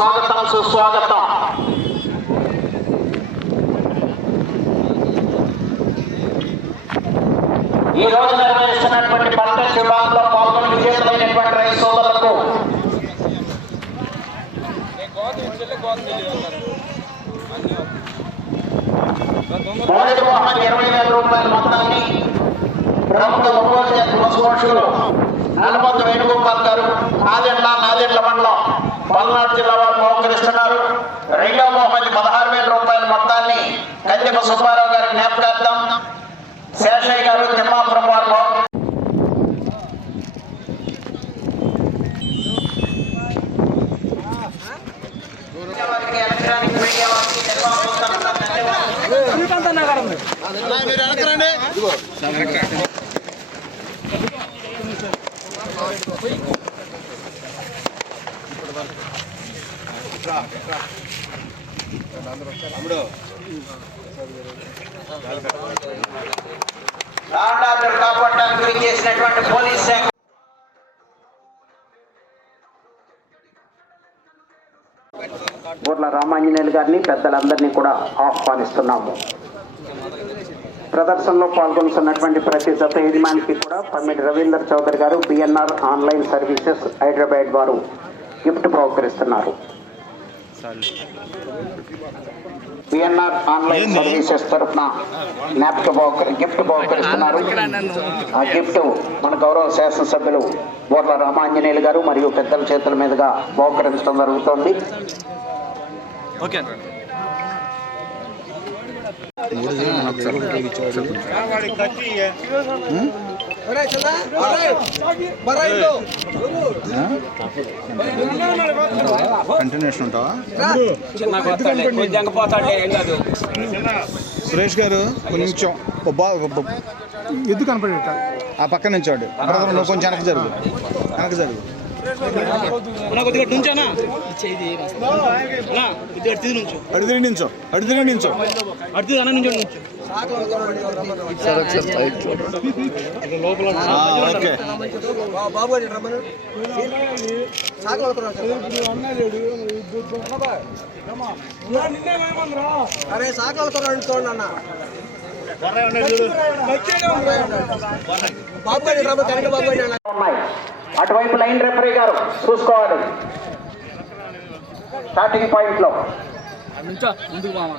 స్వాగతం సుస్వాగతం. ఈ రోజు నిర్వహిస్తున్నటువంటి పంట విభాగంలో పాల్గొని విజేతలైనటువంటి రైతు సోదరులకు మొదటి బహుమతి ఇరవై వేల రూపాయల మొత్తాన్ని ప్రముఖ ఒంగోలు నలభై పశుపక్షులు వేణుగోపాల్ పల్నాడు జిల్లా వారు బహుకరిస్తున్నారు రెండవ బహుమతి పదహారు వేల రూపాయల మొత్తాన్ని కందిప సుబ్బారావు గారి జ్ఞాపకార్థం శేషయ్య గారు తిమ్మాపురం వారు మీరు అనకరండి ఎలక్ట్రానిక్ మీడియా పోలీస్ శాఖ రామాంజనేయులు గారిని పెద్దలందరినీ కూడా ఆహ్వానిస్తున్నాము. ప్రదర్శనలో పాల్గొనుతున్నటువంటి ప్రతి జత యజమానికి కూడా పమ్మిడి రవీందర్ చౌదరి గారు బిఎన్ఆర్ ఆన్లైన్ సర్వీసెస్ హైదరాబాద్ వారు గిఫ్ట్ బహుకరిస్తున్నారు. బిఎన్ఆర్ ఆన్లైన్ సర్వీసెస్ తరఫున జ్ఞాపక బహుకరి గిఫ్ట్ బహుకరిస్తున్నారు. ఆ గిఫ్ట్ మన గౌరవ శాసనసభ్యులు బోర్ల రామాంజనేయులు గారు మరియు పెద్దల చేతుల మీదుగా బహుకరించడం జరుగుతోంది. కంటిన్యూషన్ ఉంటావా? సురేష్ గారు కొంచెం ఎద్దు కనపడేట ఆ పక్క నుంచోండి. బ్రదర్ నువ్వు కొంచెం వెనక్కి జరుగు. వెనక్కి జరుగు. కొద్దిగా నుంచానా కొద్దిగా అడిది నుంచు. అడి తిరిగి నించో అడి తిరిగి నించో. అడిది అన్న నుంచో నుంచు. బాబు అరే చూడండి అన్న. అటువైపు లైన్ రెఫరీ గారు చూసుకోవాలి. స్టార్టింగ్ పాయింట్లో నుంచో ముందుకు మామ